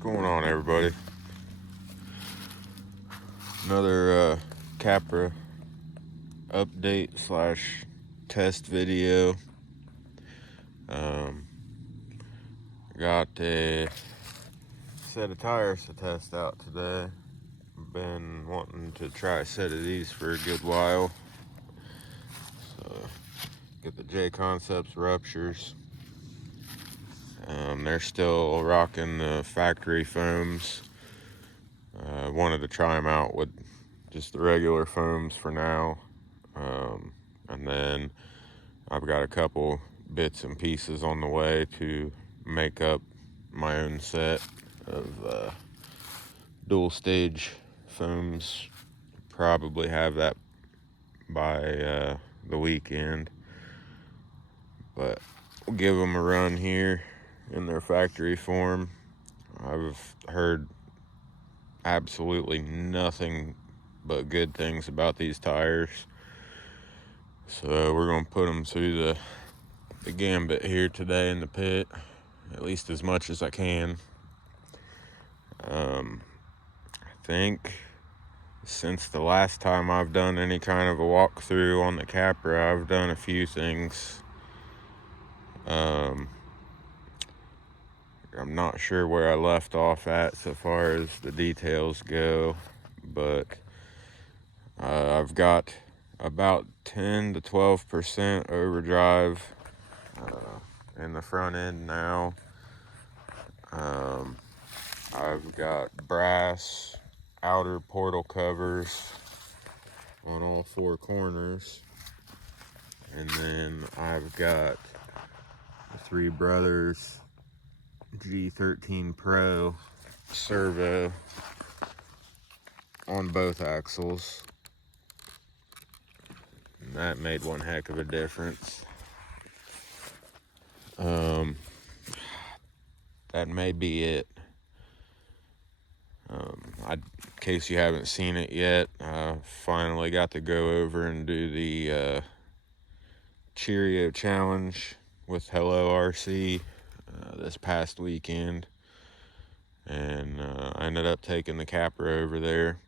going on, everybody? Another Capra update slash test video. Got a set of tires to test out today. Been wanting to try a set of these for a good while. So, get the JConcepts Ruptures. They're still rocking the factory foams. Wanted to try them out with just the regular foams for now. And then I've got a couple bits and pieces on the way to make up my own set of dual stage foams. Probably have that by the weekend, but we'll give them a run here in their factory form. I've heard absolutely nothing but good things about these tires, so we're going to put them through the gambit here today in the pit, at least as much as I can. I think since the last time I've done any kind of a walkthrough on the Capra, I've done a few things. I'm not sure where I left off at so far as the details go, but I've got about 10 to 12% overdrive in the front end now. I've got brass outer portal covers on all four corners, and then I've got the Three Brothers G13 Pro servo on both axles, and that made one heck of a difference. That may be it. In case you haven't seen it yet, I finally got to go over and do the Cheerio challenge with Hello RC this past weekend, and I ended up taking the Capra over there,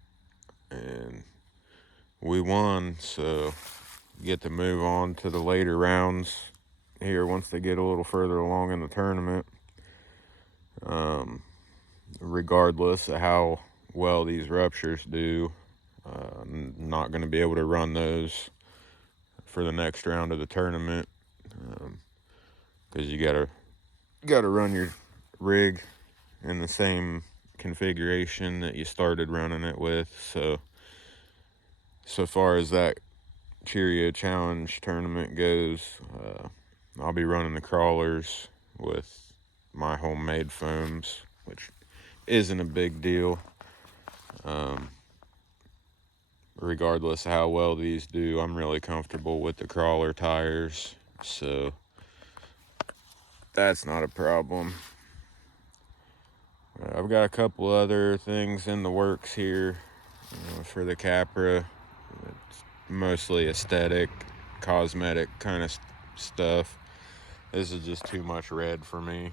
and we won. So get to move on to the later rounds here once they get a little further along in the tournament. Regardless of how well these Ruptures do, I'm not going to be able to run those for the next round of the tournament, because you gotta run your rig in the same configuration that you started running it with. So far as that Cheerio challenge tournament goes, I'll be running the crawlers with my homemade foams, which isn't a big deal. Regardless of how well these do, I'm really comfortable with the crawler tires, so that's not a problem. I've got a couple other things in the works here for the Capra. It's mostly aesthetic, cosmetic kind of stuff. This is just too much red for me,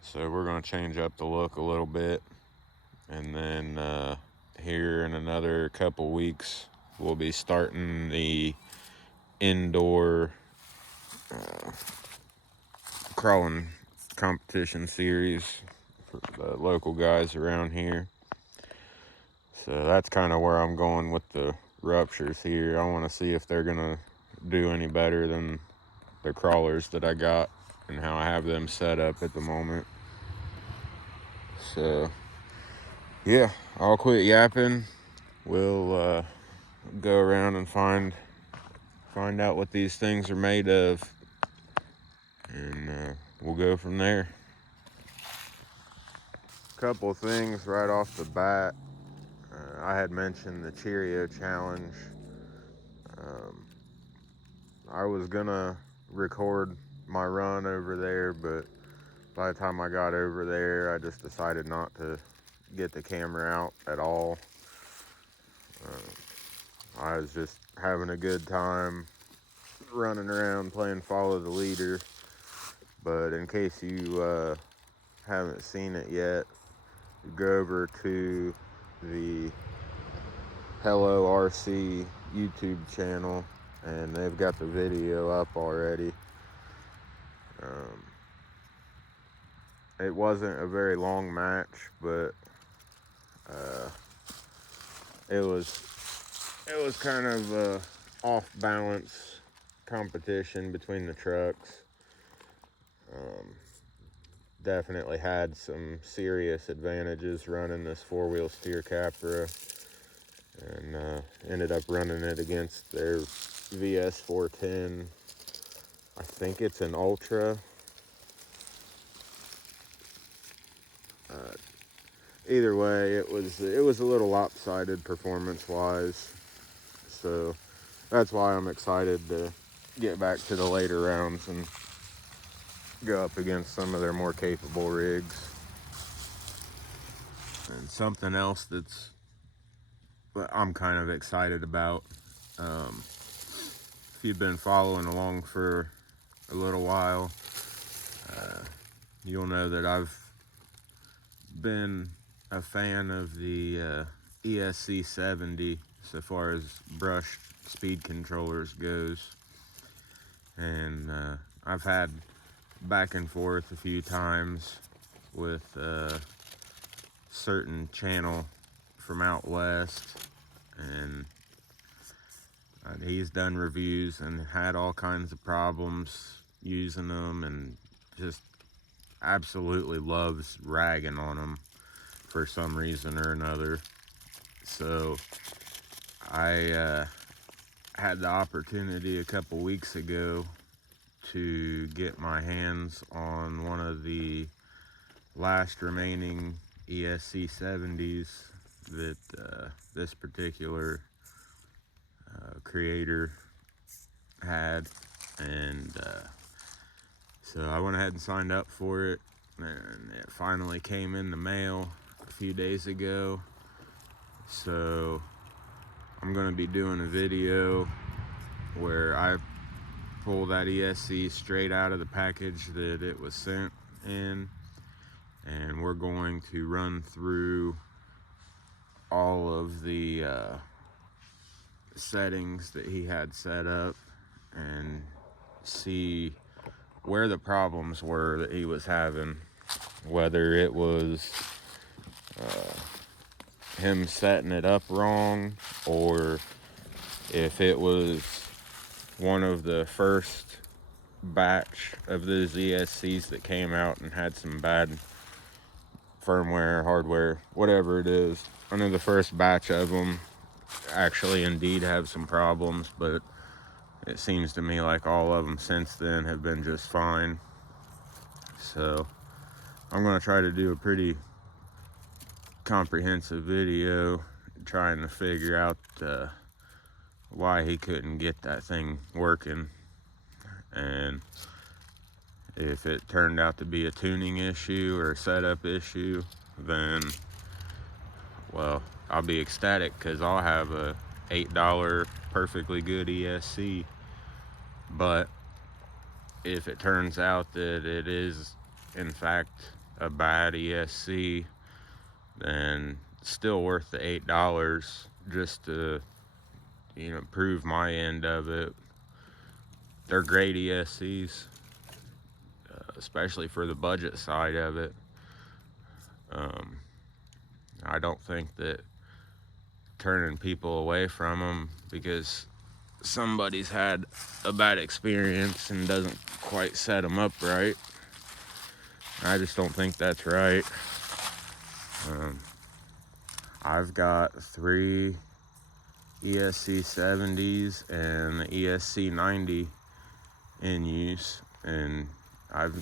so we're going to change up the look a little bit, and then here in another couple weeks we'll be starting the indoor crawling competition series for the local guys around here. So that's kind of where I'm going with the Ruptures here. I want to see if they're gonna do any better than the crawlers that I got and how I have them set up at the moment. So yeah, I'll quit yapping. We'll go around and find out what these things are made of, and we'll go from there. Couple things right off the bat. I had mentioned the Cheerio challenge. I was gonna record my run over there, but by the time I got over there, I just decided not to get the camera out at all. I was just having a good time running around playing follow the leader. But in case you haven't seen it yet, go over to the Hello RC YouTube channel, and they've got the video up already. It wasn't a very long match, but it was kind of a off balance competition between the trucks. Definitely had some serious advantages running this 4-wheel steer Capra, and ended up running it against their VS 410. I think it's an Ultra. Either way, it was a little lopsided performance wise, so that's why I'm excited to get back to the later rounds and go up against some of their more capable rigs. And something else that's I'm kind of excited about, if you've been following along for a little while, you'll know that I've been a fan of the ESC 70 so far as brush speed controllers goes, and I've had back and forth a few times with a certain channel from out west, and he's done reviews and had all kinds of problems using them, and just absolutely loves ragging on them for some reason or another. So I had the opportunity a couple weeks ago to get my hands on one of the last remaining ESC 70s that this particular creator had, and so I went ahead and signed up for it, and it finally came in the mail a few days ago. So I'm going to be doing a video where I pull that ESC straight out of the package that it was sent in, and we're going to run through all of the settings that he had set up and see where the problems were that he was having, whether it was him setting it up wrong, or if it was one of the first batch of those ESCs that came out and had some bad firmware, hardware, whatever it is. I know the first batch of them actually indeed have some problems, but it seems to me like all of them since then have been just fine. So I'm going to try to do a pretty comprehensive video trying to figure out why he couldn't get that thing working, and if it turned out to be a tuning issue or a setup issue, then, well, I'll be ecstatic, because I'll have a $8 perfectly good ESC. But if it turns out that it is in fact a bad ESC, then it's still worth the $8 just to, prove my end of it. They're great ESCs, especially for the budget side of it. I don't think that turning people away from them because somebody's had a bad experience and doesn't quite set them up right, I just don't think that's right. I've got 3 ESC 70s and the ESC 90 in use, and I've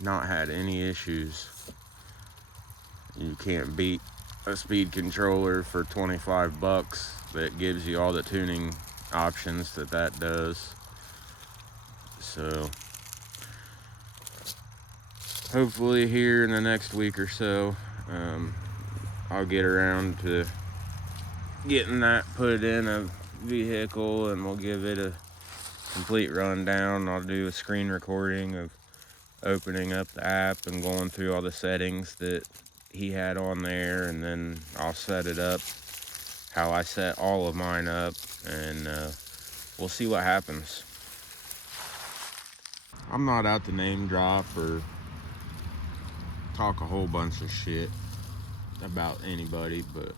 not had any issues. You can't beat a speed controller for 25 bucks that gives you all the tuning options that does. So hopefully here in the next week or so, I'll get around to getting that put in a vehicle, and we'll give it a complete rundown. I'll do a screen recording of opening up the app and going through all the settings that he had on there, and then I'll set it up how I set all of mine up, and we'll see what happens. I'm not out to name drop or talk a whole bunch of shit about anybody, but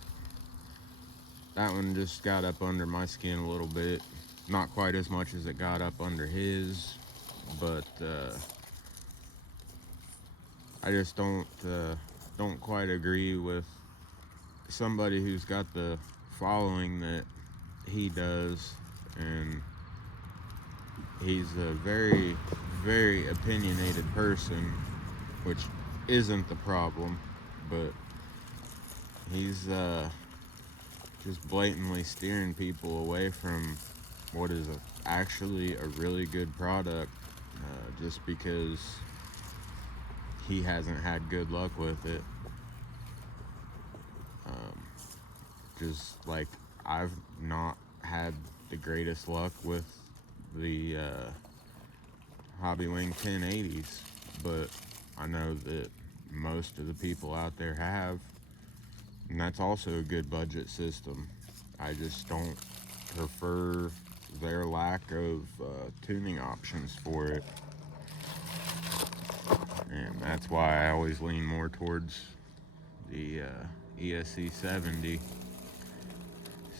that one just got up under my skin a little bit. Not quite as much as it got up under his, but I just don't quite agree with somebody who's got the following that he does, and he's a very, very opinionated person, which isn't the problem, but he's just blatantly steering people away from what is actually a really good product, just because he hasn't had good luck with it. Just like I've not had the greatest luck with the Hobbywing 1080s, but I know that most of the people out there have, and that's also a good budget system. I just don't prefer their lack of tuning options for it, and that's why I always lean more towards the ESC 70.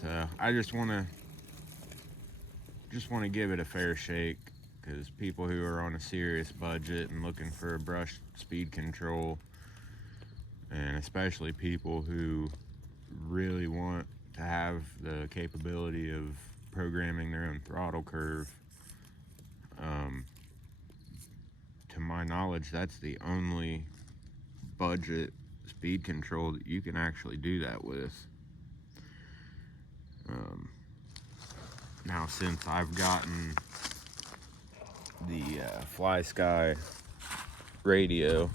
So I just want to give it a fair shake, because people who are on a serious budget and looking for a brushed speed control, and especially people who really want to have the capability of programming their own throttle curve, to my knowledge, that's the only budget speed control that you can actually do that with. Now, since I've gotten the FlySky radio,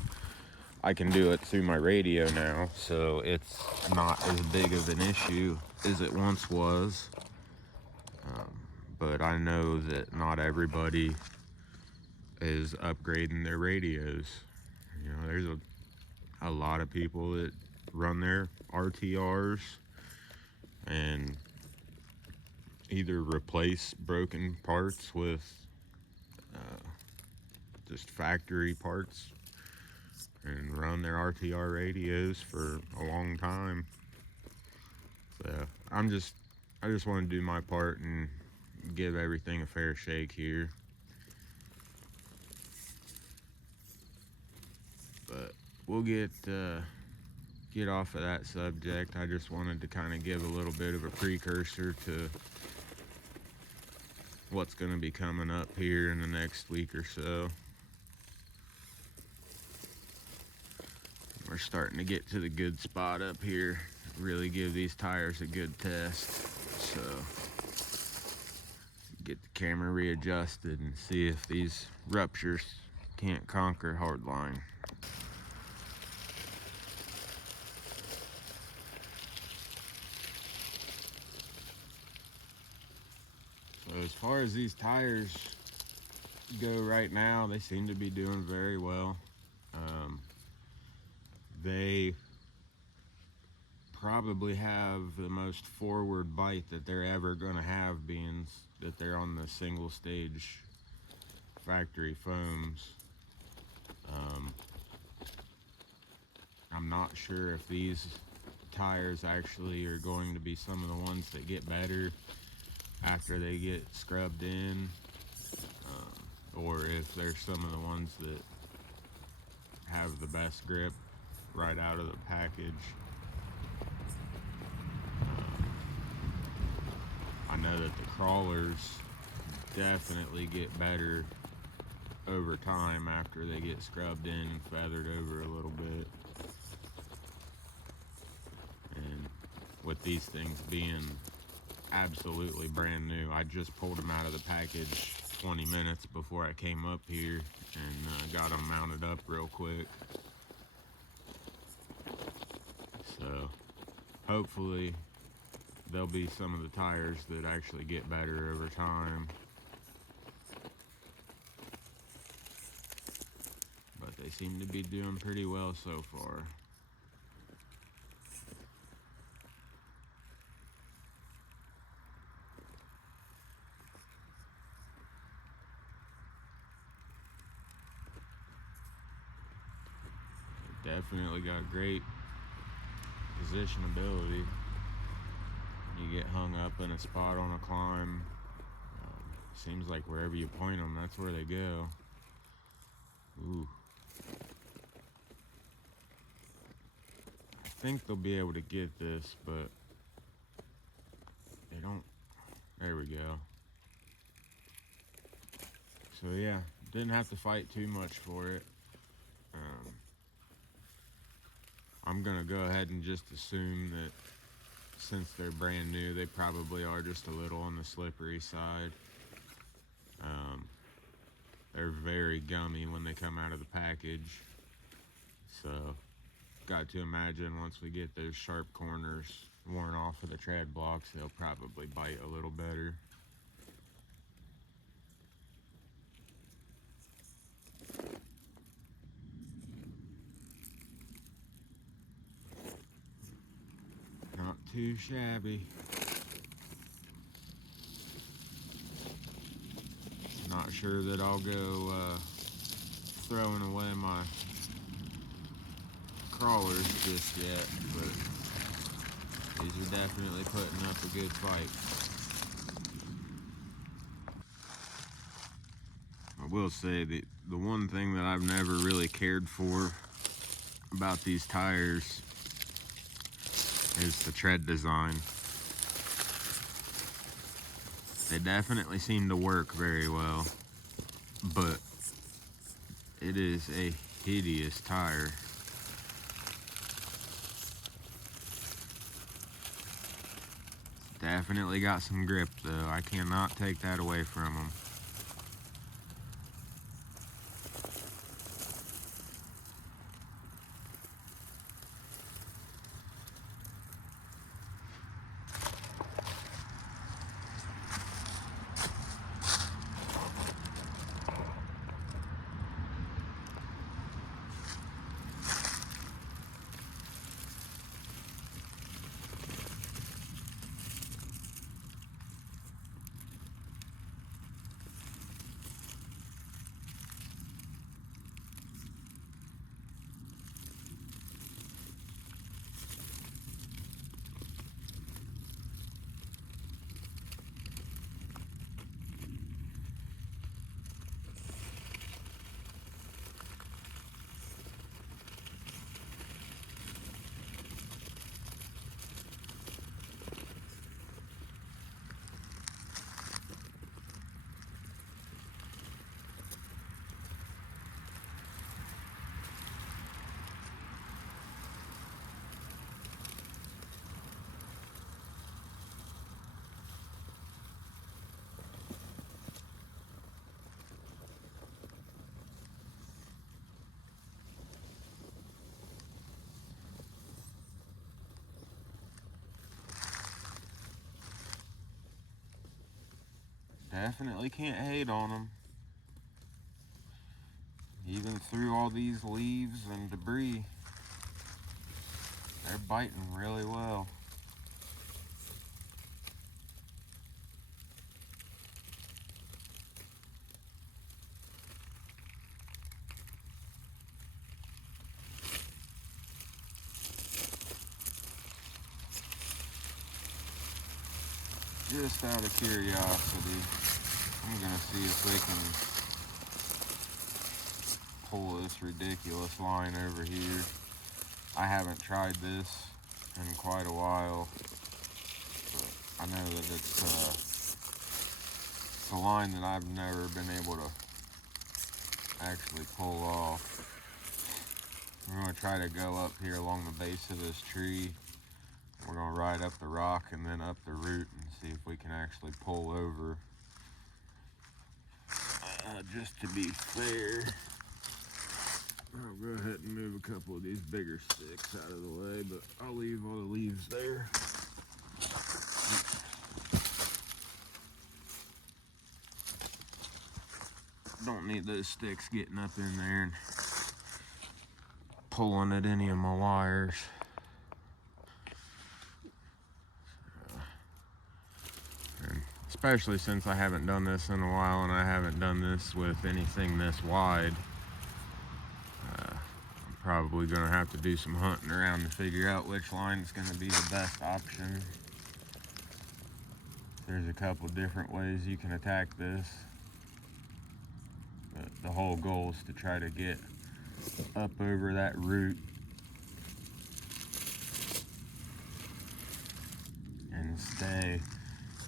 I can do it through my radio now, so it's not as big of an issue as it once was. But I know that not everybody is upgrading their radios. You know, there's a lot of people that run their RTRs and either replace broken parts with just factory parts and run their RTR radios for a long time. So I just want to do my part and give everything a fair shake here. But we'll get off of that subject. I just wanted to kind of give a little bit of a precursor to what's going to be coming up here in the next week or so. We're starting to get to the good spot up here. Really give these tires a good test. So get the camera readjusted and see if these ruptures can't conquer hardline. So as far as these tires go right now, they seem to be doing very well. They probably have the most forward bite that they're ever going to have, being that they're on the single stage factory foams. I'm not sure if these tires actually are going to be some of the ones that get better after they get scrubbed in, or if they're some of the ones that have the best grip right out of the package. I know that the crawlers definitely get better over time after they get scrubbed in and feathered over a little bit. And with these things being absolutely brand new, I just pulled them out of the package 20 minutes before I came up here and got them mounted up real quick. So hopefully there'll be some of the tires that actually get better over time. they seem to be doing pretty well so far. Definitely got great positionability. You get hung up in a spot on a climb, seems like wherever you point them, that's where they go. Ooh. I think they'll be able to get this, but they don't. There we go. So yeah, didn't have to fight too much for it. I'm gonna go ahead and just assume that since they're brand new, they probably are just a little on the slippery side. They're very gummy when they come out of the package. So, got to imagine once we get those sharp corners worn off of the tread blocks, they'll probably bite a little better. Not too shabby. Not sure that I'll go throwing away my crawlers just yet, but these are definitely putting up a good fight. I will say that the one thing that I've never really cared for about these tires is the tread design. They definitely seem to work very well, but it is a hideous tire. Definitely got some grip though. I cannot take that away from them. Definitely can't hate on them. Even through all these leaves and debris, they're biting really well. Just out of curiosity, I'm gonna see if we can pull this ridiculous line over here. I haven't tried this in quite a while, but I know that it's a line that I've never been able to actually pull off. I'm gonna try to go up here along the base of this tree. We're gonna ride up the rock and then up the root and see if we can actually pull over. Just to be fair, I'll go ahead and move a couple of these bigger sticks out of the way, but I'll leave all the leaves there. Don't need those sticks getting up in there and pulling at any of my wires. And especially since I haven't done this in a while, and I haven't done this with anything this wide. I'm probably going to have to do some hunting around to figure out which line is going to be the best option. There's a couple different ways you can attack this. But the whole goal is to try to get up over that root and stay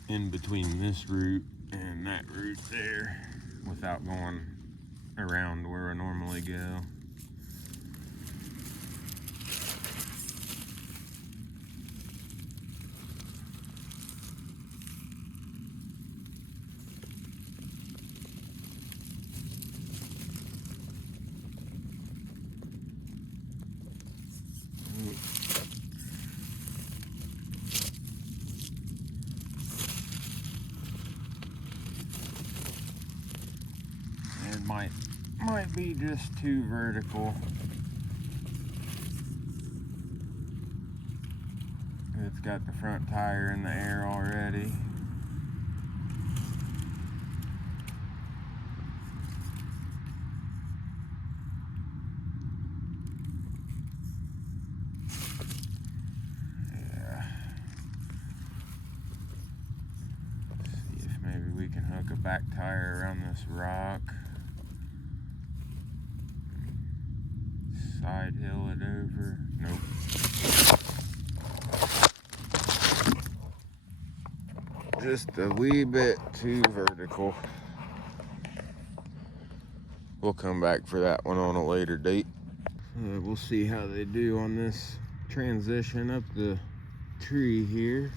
in between this root and that root there without going around where I normally go. It might be just too vertical. It's got the front tire in the air already. Yeah. Let's see if maybe we can hook a back tire around this rock. Side hill it over. Nope. Just a wee bit too vertical. We'll come back for that one on a later date. We'll see how they do on this transition up the tree here.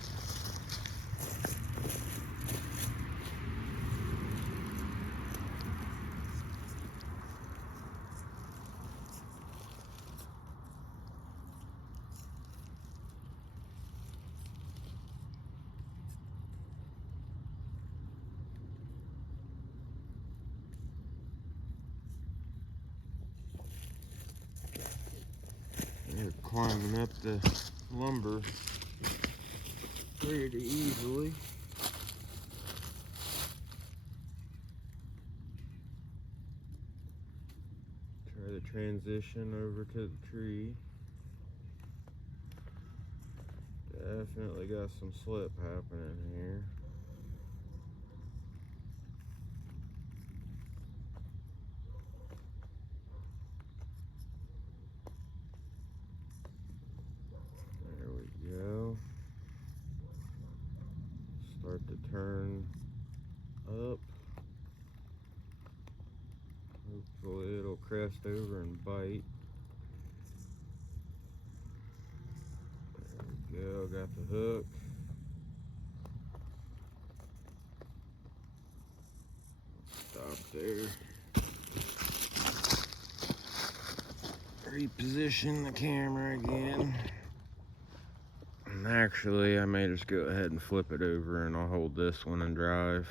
They're climbing up the lumber pretty easily. Try to transition over to the tree. Definitely got some slip happening here. There we go. Start to turn up. Hopefully it'll crest over and bite. There we go, got the hook. Stop there. Reposition the camera again. And actually, I may just go ahead and flip it over and I'll hold this one and drive.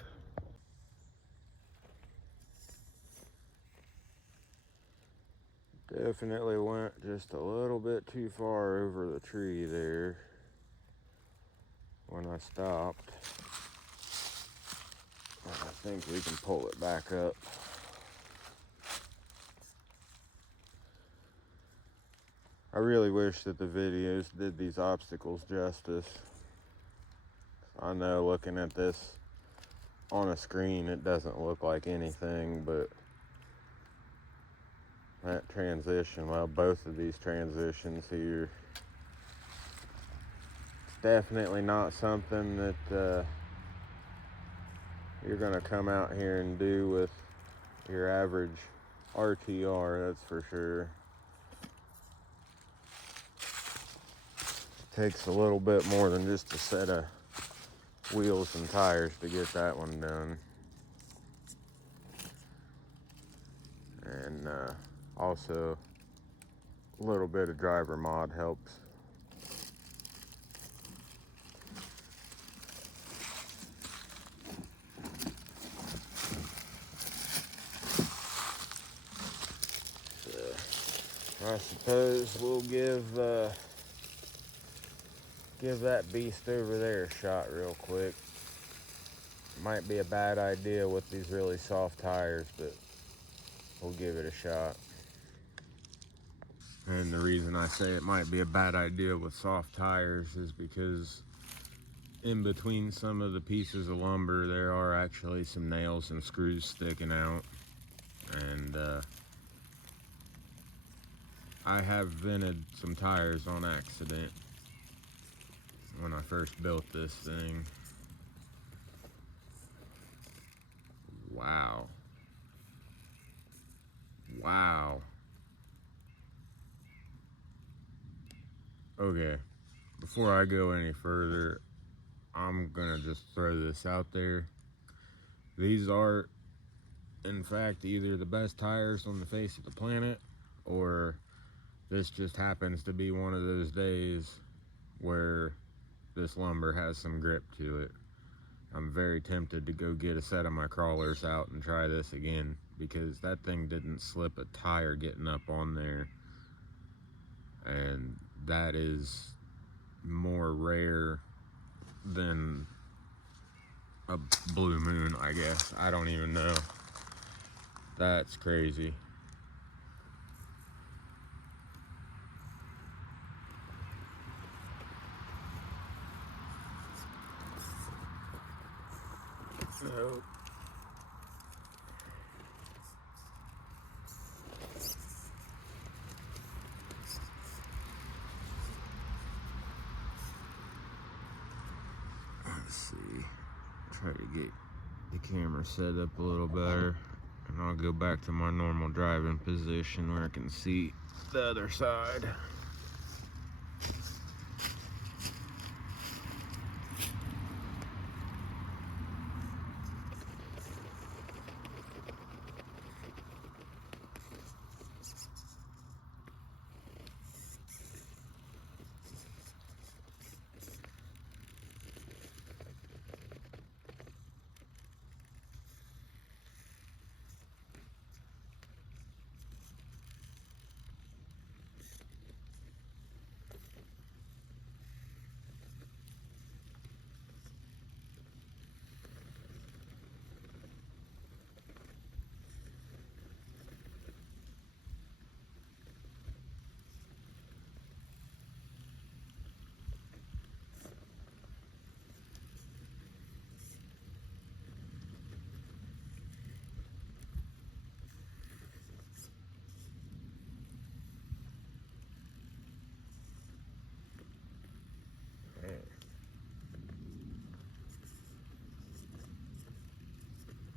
Definitely went just a little bit too far over the tree there when I stopped. I think we can pull it back up. I really wish that the videos did these obstacles justice. I know looking at this on a screen it doesn't look like anything, but that transition, well, both of these transitions here, it's definitely not something that you're gonna come out here and do with your average RTR, that's for sure. Takes a little bit more than just a set of wheels and tires to get that one done. And also a little bit of driver mod helps. So, I suppose we'll give that beast over there a shot real quick. Might be a bad idea with these really soft tires, but we'll give it a shot. And the reason I say it might be a bad idea with soft tires is because in between some of the pieces of lumber there are actually some nails and screws sticking out. And I have vented some tires on accident when I first built this thing. Wow. Wow. Okay, before I go any further, I'm gonna just throw this out there. These are, in fact, either the best tires on the face of the planet, or this just happens to be one of those days where this lumber has some grip to it. I'm very tempted to go get a set of my crawlers out and try this again, because that thing didn't slip a tire getting up on there, and that is more rare than a blue moon, I guess. I don't even know. That's crazy. So, let's see. Try to get the camera set up a little better, and I'll go back to my normal driving position where I can see the other side.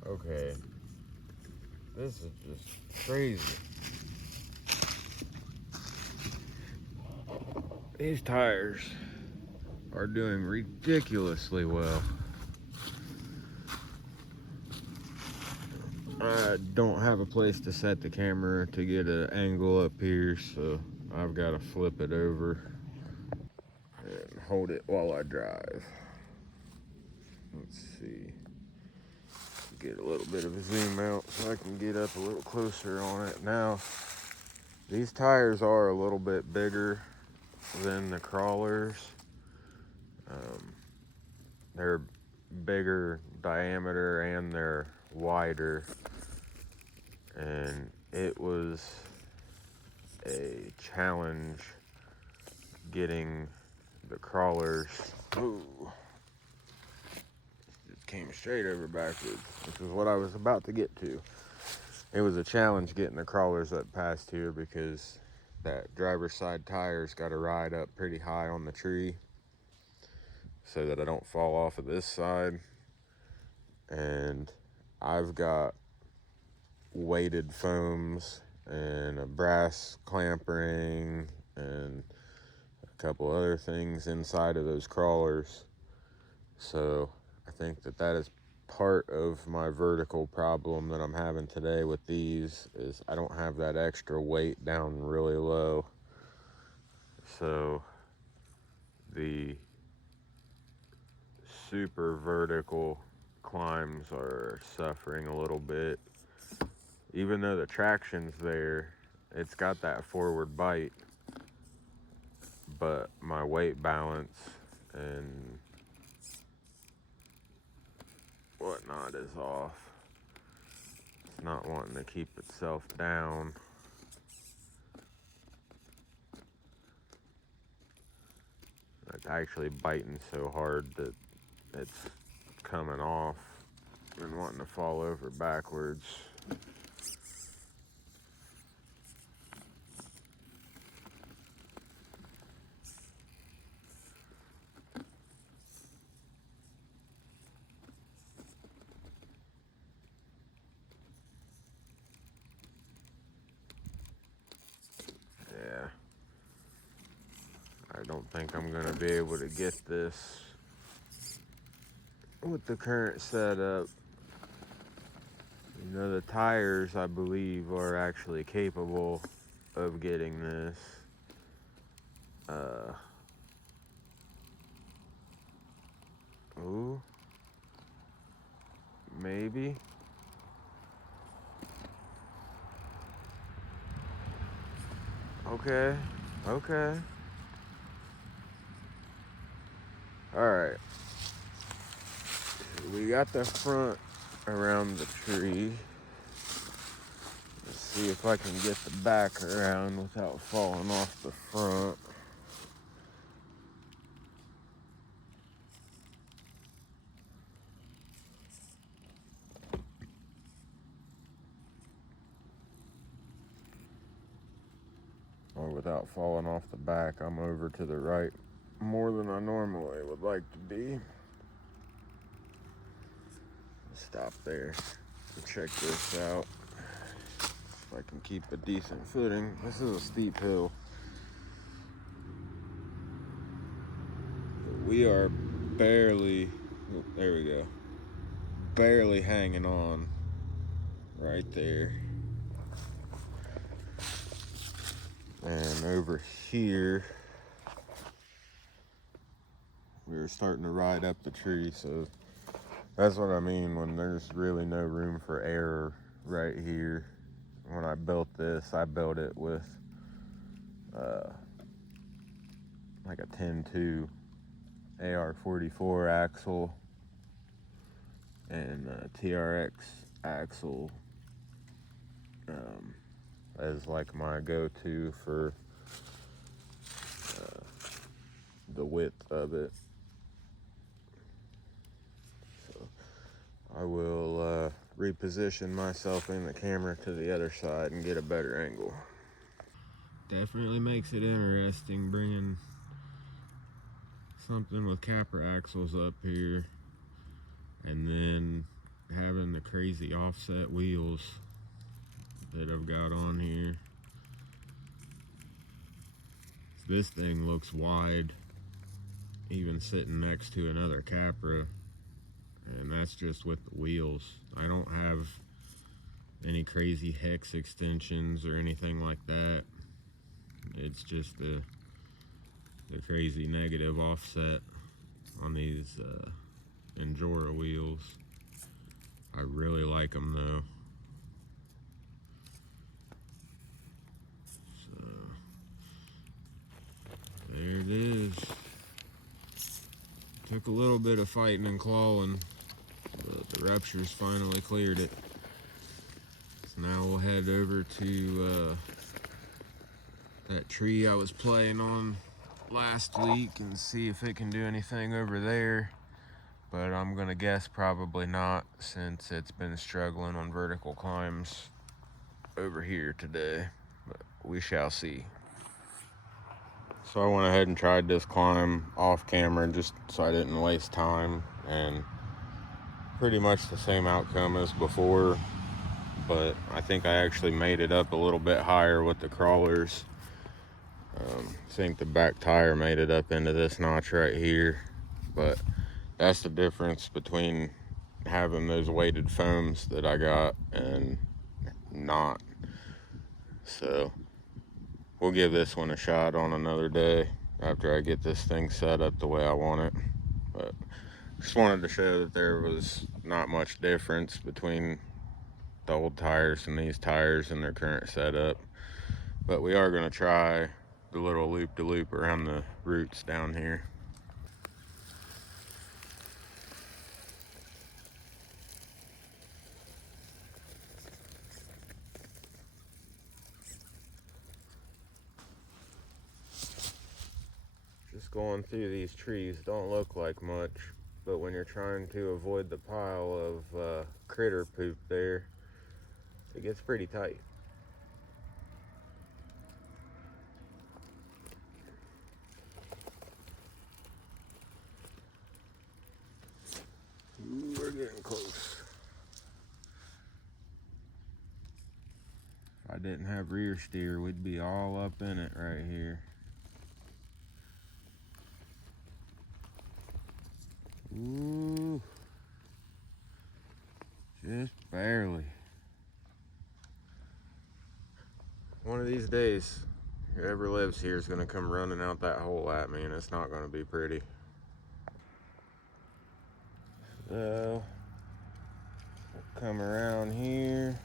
Okay, this is just crazy. These tires are doing ridiculously well. I don't have a place to set the camera to get an angle up here, so I've got to flip it over and hold it while I drive. Let's see. Get a little bit of a zoom out so I can get up a little closer on it. Now, these tires are a little bit bigger than the crawlers. They're bigger diameter and they're wider, and it was a challenge getting the crawlers. Ooh, just came straight over backwards, which is what I was about to get to. It was a challenge getting the crawlers up past here because that driver's side tire's got to ride up pretty high on the tree so that I don't fall off of this side. And I've got weighted foams and a brass clamp ring and a couple other things inside of those crawlers. So I think that is part of my vertical problem that I'm having today with these, is I don't have that extra weight down really low. So the super vertical climbs are suffering a little bit. Even though the traction's there, it's got that forward bite, but my weight balance and whatnot is off. It's not wanting to keep itself down. It's actually biting so hard that it's coming off and wanting to fall over backwards. Yeah. I don't think I'm going to be able to get this with the current setup. You know, the tires, I believe, are actually capable of getting this. Ooh. Maybe. Okay. Okay. Alright. We got the front around the tree. Let's see if I can get the back around without falling off the front. Or without falling off the back, I'm over to the right more than I normally would like to be. Stop there and check this out. If I can keep a decent footing. This is a steep hill. We are barely, there we go, barely hanging on right there. And over here, we were starting to ride up the tree, so that's what I mean when there's really no room for error right here. When I built this, I built it with like a 10.2 AR-44 axle and a TRX axle as like my go-to for the width of it. So I will reposition myself in the camera to the other side and get a better angle. Definitely makes it interesting bringing something with Capra axles up here and then having the crazy offset wheels that I've got on here. This thing looks wide even sitting next to another Capra, and that's just with the wheels. I don't have any crazy hex extensions or anything like that. It's just the crazy negative offset on these Endura wheels. I really like them though. So there it is. Took a little bit of fighting and clawing, but the Ruptures finally cleared it. So now we'll head over to that tree I was playing on last week and see if it can do anything over there. But I'm gonna guess probably not, since it's been struggling on vertical climbs over here today. But we shall see. So I went ahead and tried this climb off camera just so I didn't waste time, and pretty much the same outcome as before, but I think I actually made it up a little bit higher with the crawlers. I think the back tire made it up into this notch right here, but that's the difference between having those weighted foams that I got and not. So we'll give this one a shot on another day after I get this thing set up the way I want it. But just wanted to show that there was not much difference between the old tires and these tires in their current setup. But we are going to try the little loop-de-loop around the roots down here. Just going through these trees don't look like much, but when you're trying to avoid the pile of critter poop there, it gets pretty tight. Ooh, we're getting close. If I didn't have rear steer, we'd be all up in it right here. Ooh, just barely. One of these days, whoever lives here is going to come running out that hole at me, and it's not going to be pretty. So, we'll come around here.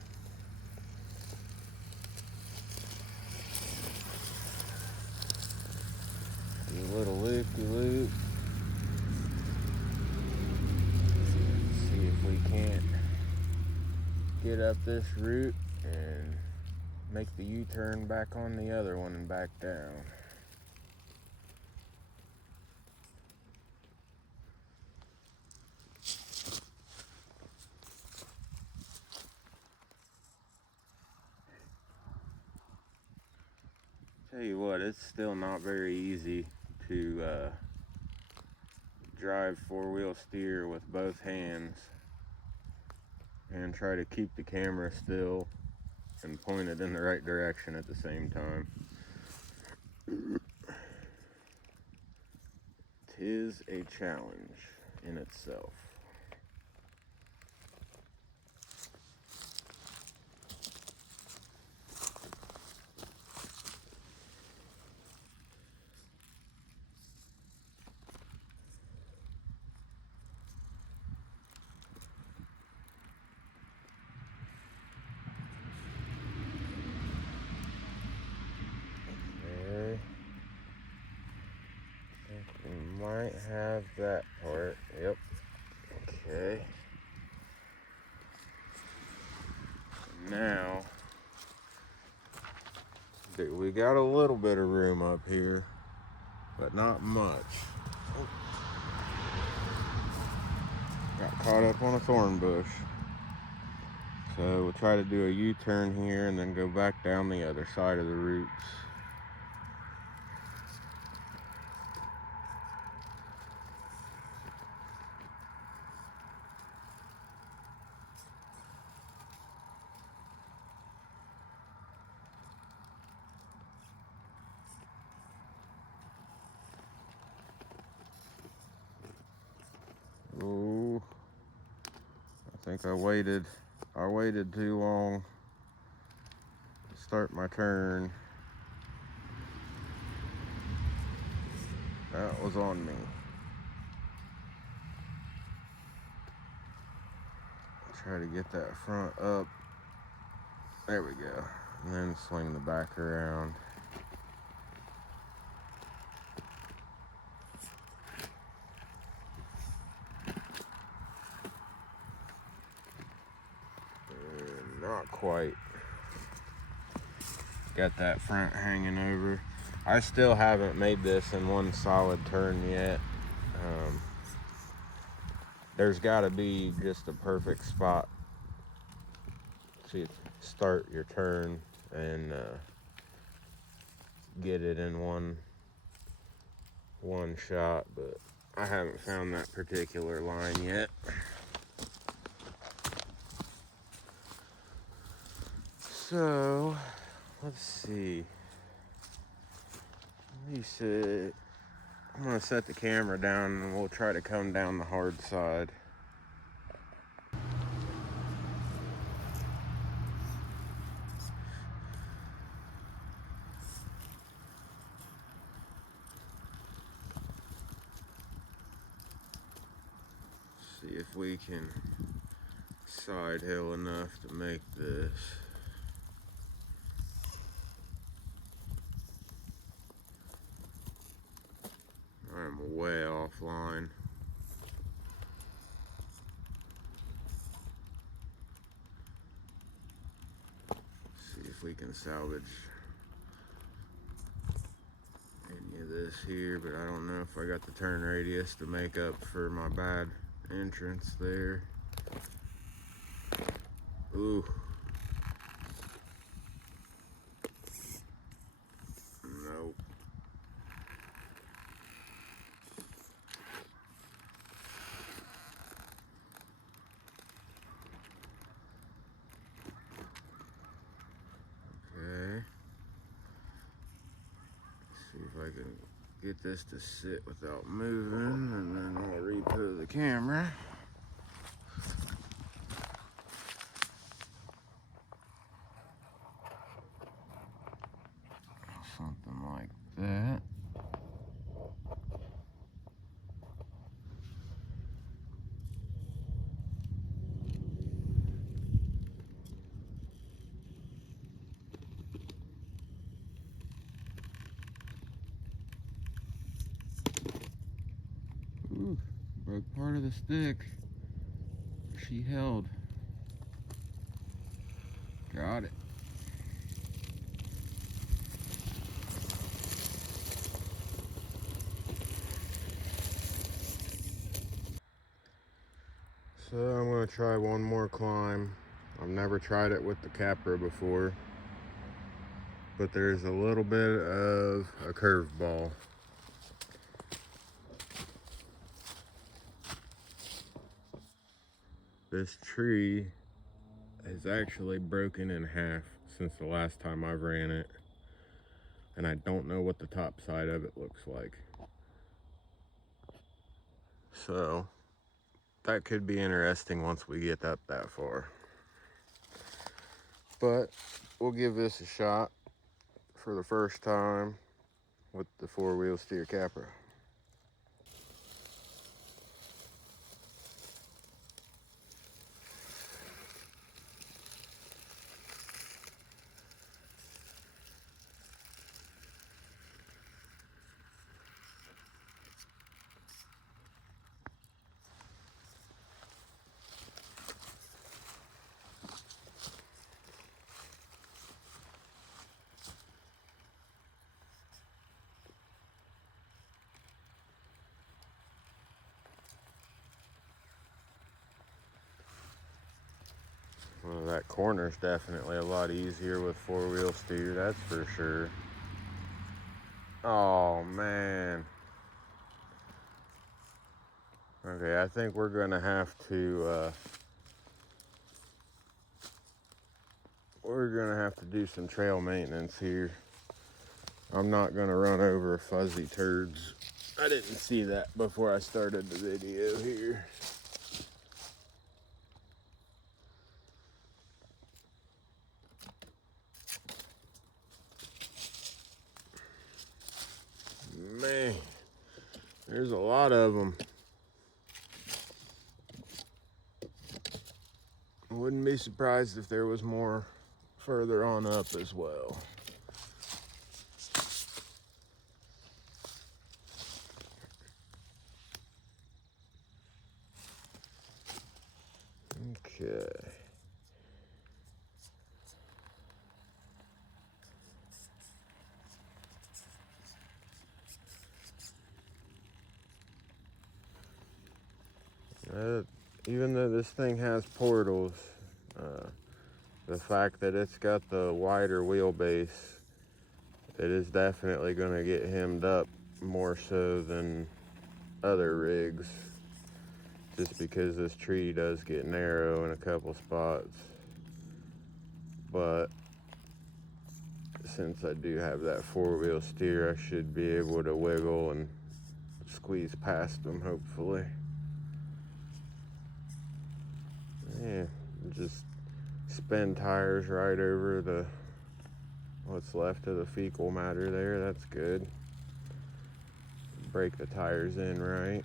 Do a little loop-de-loop. See if we can't get up this root and make the U-turn back on the other one and back down. Tell you what, it's still not very easy to drive four-wheel steer with both hands and try to keep the camera still and point it in the right direction at the same time. 'Tis a challenge in itself. Okay. I think we might have that part. Yep. Okay. Now, we got a little bit of room up here, but not much. Oh. Got caught up on a thorn bush. So we'll try to do a U-turn here and then go back down the other side of the roots. Oh, I think I waited too long to start my turn. That was on me. Try to get that front up. There we go. And then swing the back around. Not quite. Got that front hanging over. I still haven't made this in one solid turn yet. There's got to be just a perfect spot to start your turn and get it in one shot, but I haven't found that particular line yet. So, let's see. I'm gonna set the camera down and we'll try to come down the hard side. See if we can side hill enough to make this. I'm way offline. See if we can salvage any of this here, but I don't know if I got the turn radius to make up for my bad entrance there. Ooh. Nope. Okay. See if I can get this to sit without moving, and then I'll repo the camera. Something like that. Ooh, broke part of the stick. She held. Got it. So I'm gonna try one more climb. I've never tried it with the Capra before, but there's a little bit of a curveball. This tree is actually broken in half since the last time I've ran it, and I don't know what the top side of it looks like. So that could be interesting once we get up that far. But we'll give this a shot for the first time with the 4-wheel steer Capra. Well, that corner's definitely a lot easier with 4-wheel steer, that's for sure. Oh man. Okay, I think we're gonna have to do some trail maintenance here. I'm not gonna run over fuzzy turds. I didn't see that before I started the video here. Man, there's a lot of them. I wouldn't be surprised if there was more further on up as well. Okay. Even though this thing has portals, the fact that it's got the wider wheelbase, it is definitely going to get hemmed up more so than other rigs, just because this tree does get narrow in a couple spots. But since I do have that 4-wheel steer, I should be able to wiggle and squeeze past them, hopefully. Yeah, just spin tires right over the what's left of the fecal matter there. That's good. Break the tires in right.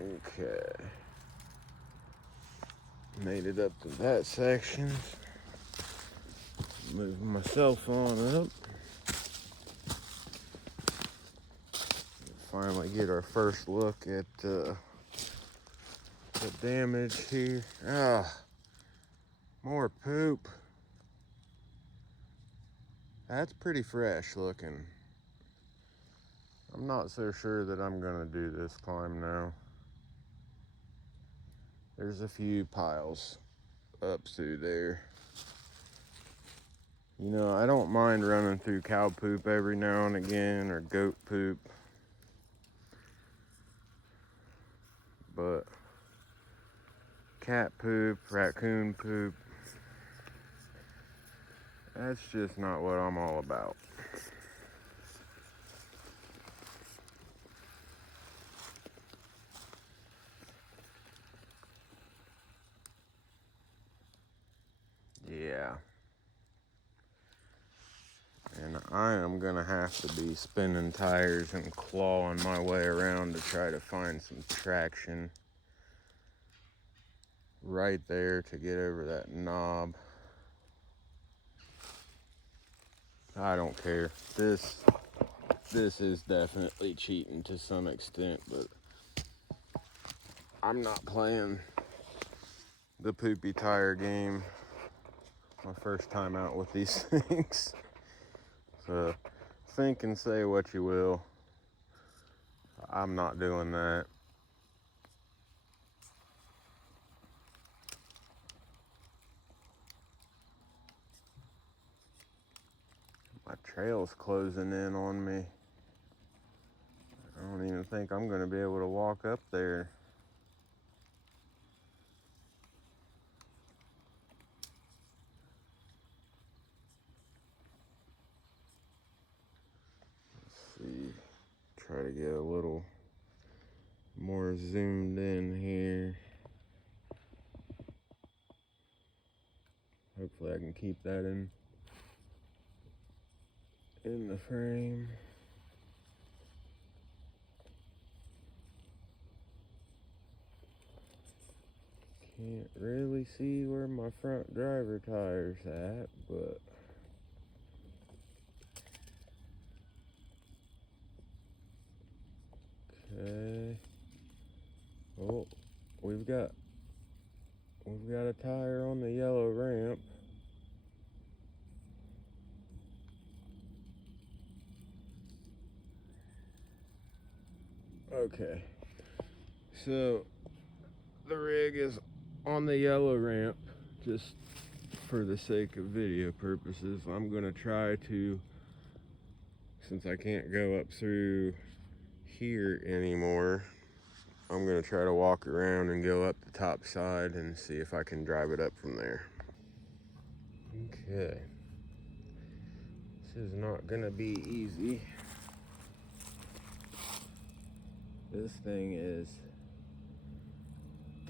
Okay. Made it up to that section. Move my cell phone up. Finally get our first look at the damage here. Ah, more poop. That's pretty fresh looking. I'm not so sure that I'm gonna do this climb now. There's a few piles up through there. You know, I don't mind running through cow poop every now and again, or goat poop. But cat poop, raccoon poop, that's just not what I'm all about. Yeah. And I am gonna have to be spinning tires and clawing my way around to try to find some traction right there to get over that knob. I don't care. This is definitely cheating to some extent, but I'm not playing the poopy tire game. My first time out with these things. So think and say what you will. I'm not doing that. My trail's closing in on me. I don't even think I'm gonna be able to walk up there. Let's see. Try to get a little more zoomed in here. Hopefully I can keep that in the frame. Can't really see where my front driver tire's at, but okay. Oh, we've got a tire on the yellow ramp. Okay. So the rig is on the yellow ramp. Just for the sake of video purposes, I'm gonna try to, since I can't go up through here anymore, I'm gonna try to walk around and go up the top side and see if I can drive it up from there. Okay. This is not gonna be easy. This thing is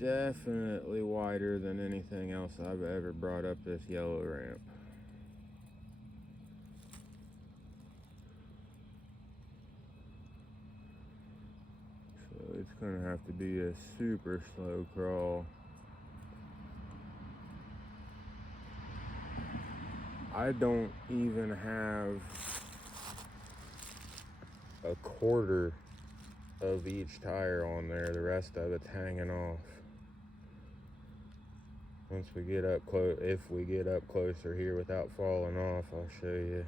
definitely wider than anything else I've ever brought up this yellow ramp. So it's gonna have to be a super slow crawl. I don't even have a quarter of each tire on there. The rest of it's hanging off. Once we get up close, if we get up closer here without falling off, I'll show you.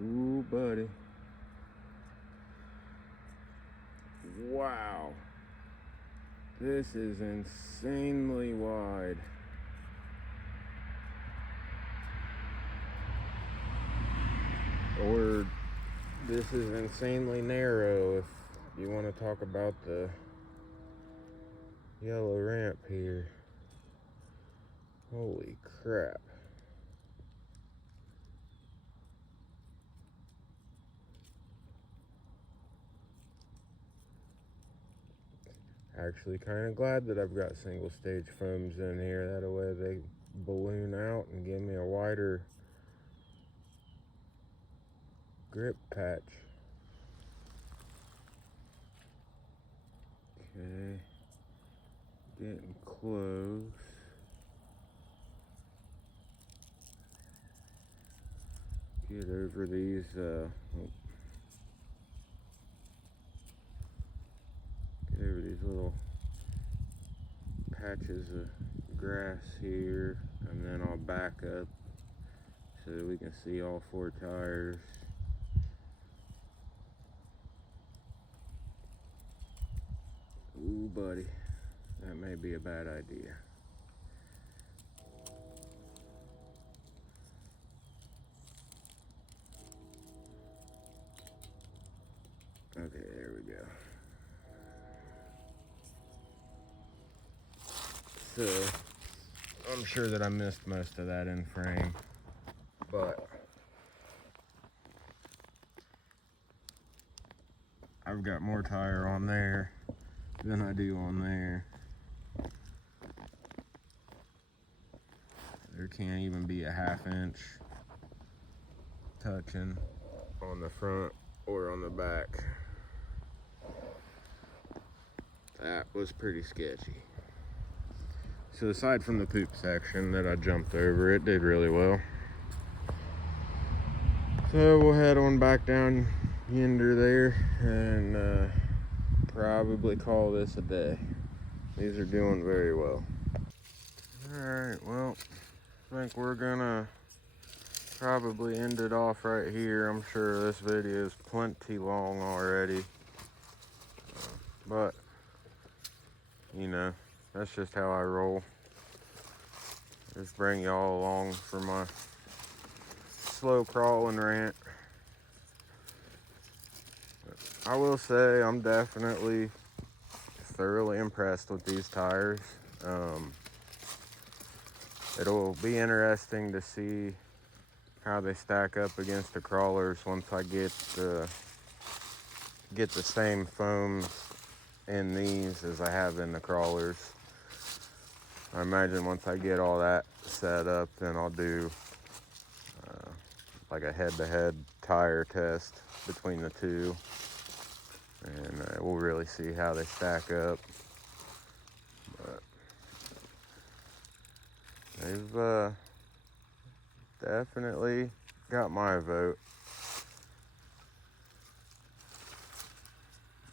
Ooh, buddy. Wow. This is insanely wide. Or this is insanely narrow if you want to talk about the yellow ramp here. Holy crap. Actually kind of glad that I've got single stage foams in here. That way they balloon out and give me a wider grip patch. Okay. Getting close. Get over these little patches of grass here, and then I'll back up so that we can see all 4 tires. Ooh, buddy, that may be a bad idea. Okay, there we go. So, I'm sure that I missed most of that in frame, but I've got more tire on there than I do on there. There can't even be a 1/2 inch touching on the front or on the back. That was pretty sketchy. So aside from the poop section that I jumped over, it did really well. So we'll head on back down yonder there and probably call this a day. These are doing very well. Alright, well, I think we're gonna probably end it off right here. I'm sure this video is plenty long already. But, you know, that's just how I roll. Just bring y'all along for my slow crawling rant. I will say I'm definitely thoroughly impressed with these tires. It'll be interesting to see how they stack up against the crawlers once I get the same foams in these as I have in the crawlers. I imagine once I get all that set up, then I'll do like a head-to-head tire test between the two, and we'll really see how they stack up. But they've definitely got my vote.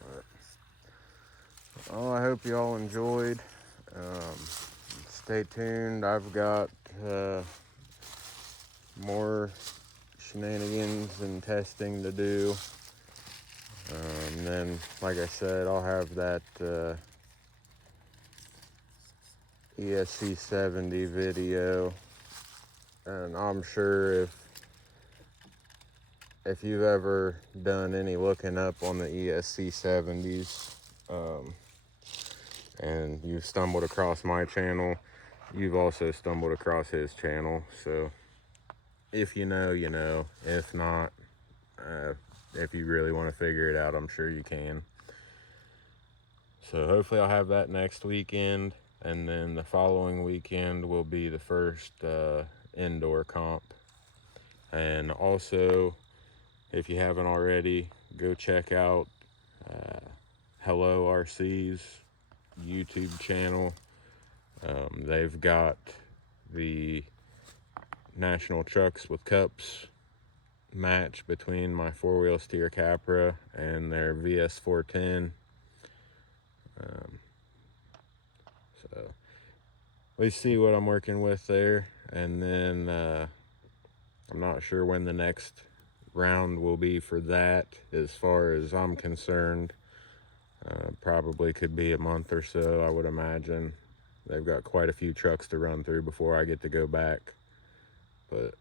But, oh, I hope you all enjoyed. Stay tuned. I've got more shenanigans and testing to do. And then, like I said, I'll have that ESC 70 video, and I'm sure if you've ever done any looking up on the ESC 70s and you've stumbled across my channel, you've also stumbled across his channel. So if you know, you know. If not, if you really want to figure it out, I'm sure you can. So hopefully I'll have that next weekend, and then the following weekend will be the first indoor comp. And also, if you haven't already, go check out Hello RC's YouTube channel. They've got the National Trucks with Cups match between my 4-wheel steer Capra and their VS 410. So we see what I'm working with there, and then I'm not sure when the next round will be for that. As far as I'm concerned, probably could be a month or so, I would imagine. They've got quite a few trucks to run through before I get to go back, but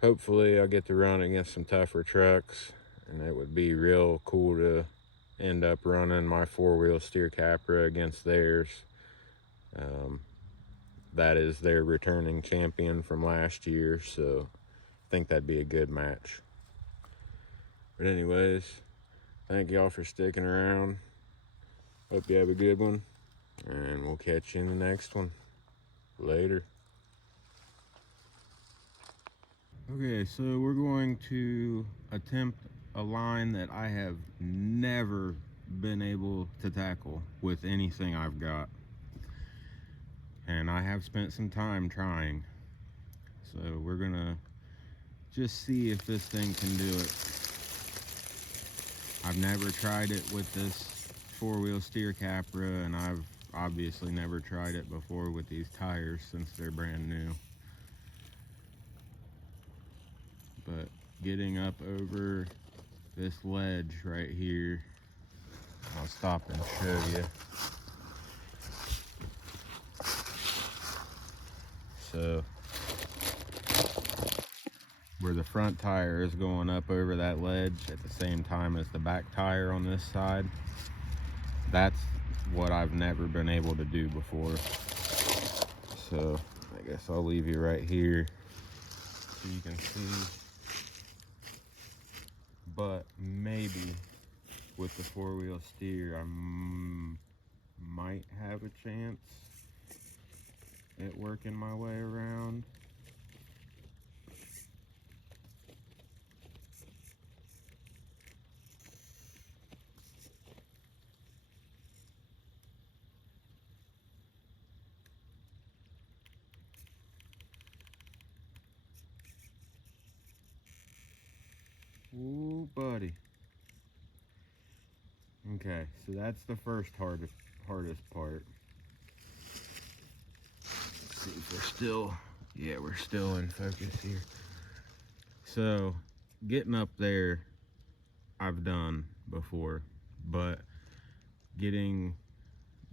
hopefully I'll get to run against some tougher trucks, and it would be real cool to end up running my 4-wheel steer Capra against theirs. That is their returning champion from last year, so I think that'd be a good match. But anyways, thank y'all for sticking around. Hope you have a good one, and we'll catch you in the next one. Later. Okay, so we're going to attempt a line that I have never been able to tackle with anything I've got. and I have spent some time trying. So we're gonna just see if this thing can do it. I've never tried it with this four-wheel steer Capra, and I've obviously never tried it before with these tires since they're brand new. But getting up over this ledge right here, I'll stop and show you. So where the front tire is going up over that ledge at the same time as the back tire on this side, that's what I've never been able to do before. So I guess I'll leave you right here so you can see. But maybe with the four-wheel steer, I might have a chance at working my way around. Ooh, buddy. Okay, so that's the first hardest part. Let's see if we're still, yeah, we're still in focus here. So getting up there, I've done before, but getting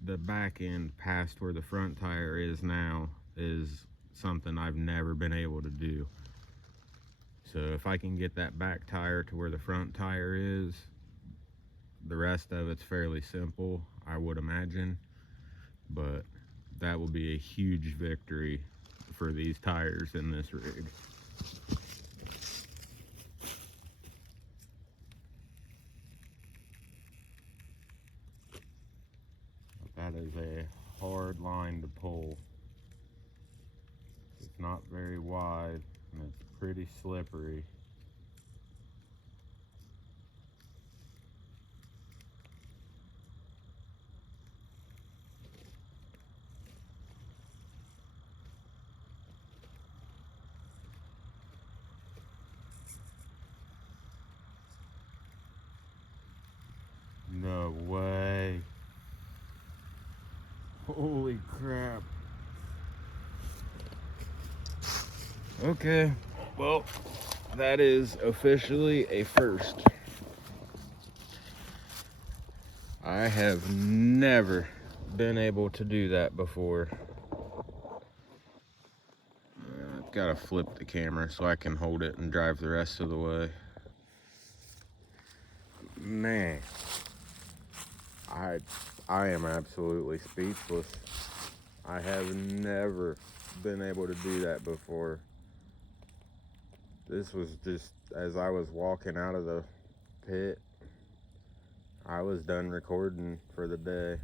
the back end past where the front tire is now is something I've never been able to do. So if I can get that back tire to where the front tire is, the rest of it's fairly simple, I would imagine. But that will be a huge victory for these tires in this rig. That is a hard line to pull. It's not very wide and it's pretty slippery. No way. Holy crap. Okay, well, that is officially a first. I have never been able to do that before. I've got to flip the camera so I can hold it and drive the rest of the way. Man, I am absolutely speechless. I have never been able to do that before. This was just, as I was walking out of the pit, I was done recording for the day.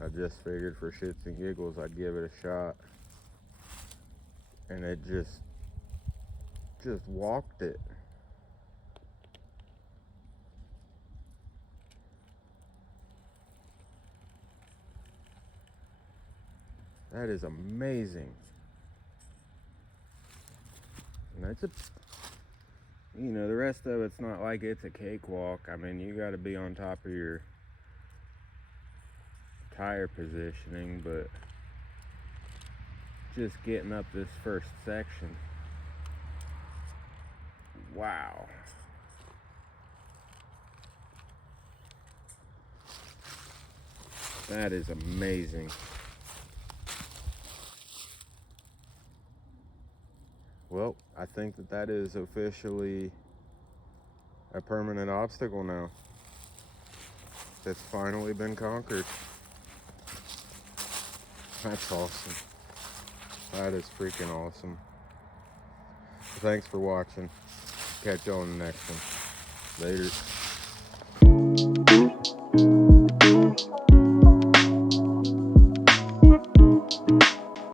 I just figured for shits and giggles I'd give it a shot. And it just walked it. That is amazing. And it's the rest of it's not like it's a cakewalk. I mean, you got to be on top of your tire positioning, but just getting up this first section. Wow. That is amazing. Well, I think that is officially a permanent obstacle now. That's finally been conquered. That's awesome. That is freaking awesome. Thanks for watching. Catch you on the next one. Later.